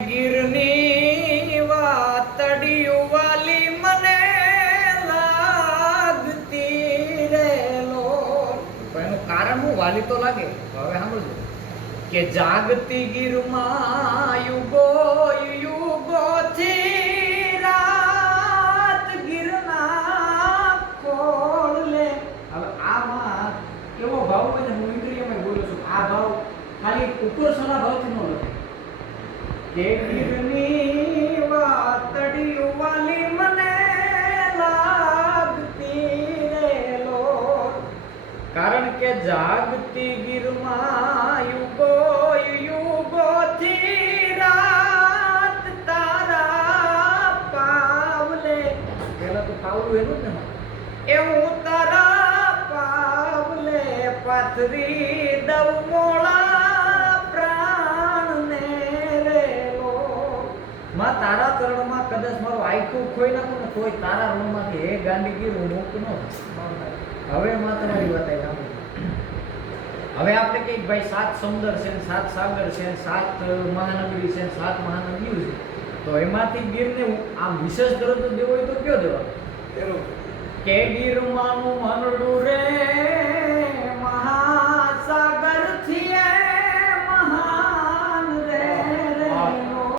ગીરની વાતડિયું વાલી મને લાગતી રે લોલ. પણ એનું કારણ હું વાલી તો લાગે. હવે સાંભળજો કે જાગતી ગીરમાં યુગો યુગોથી રાત ગીરના ખોળલે. હવે આમાં કેવો ભાવ હોય ને, હું ઇન્દ્રિયમાં બોલું છું. આ ભાવ ખાલી ઉપરસના ભાવથી ન લખે કે ગીરની વાતડિયું વાલી મને લાગતી રે લોલ. કારણ કે જાગતી ગીરમાં યુગો યુગોથી રાત તારા પાવલે. પેલા તો પાવલું એનું જ ને, એવું તારા પાવલે પાથરી દઉં મોળા પ્રાણને રે લોલ. માં તારા ચરણમાં કદાચ મારું આયખું ખોઈ નાખું ને તોય તારા રણમાંથી હે ગાંડીગીર હું મુક્ત ન થાઉં. હવે માં તમારી વાત આવી સાંભળો. હવે આપણે કહીએ ભાઈ 7 સમુદ્ર છે, 7 સાગર છે, 7 મહાનગરી છે, 7 મહાનદીઓ છે, તો એમાંથી ગીરને આમ વિશેષ દરજ્જો દેવો હોય તો કયો દેવાનો? કે ગીરમાંનું મનડું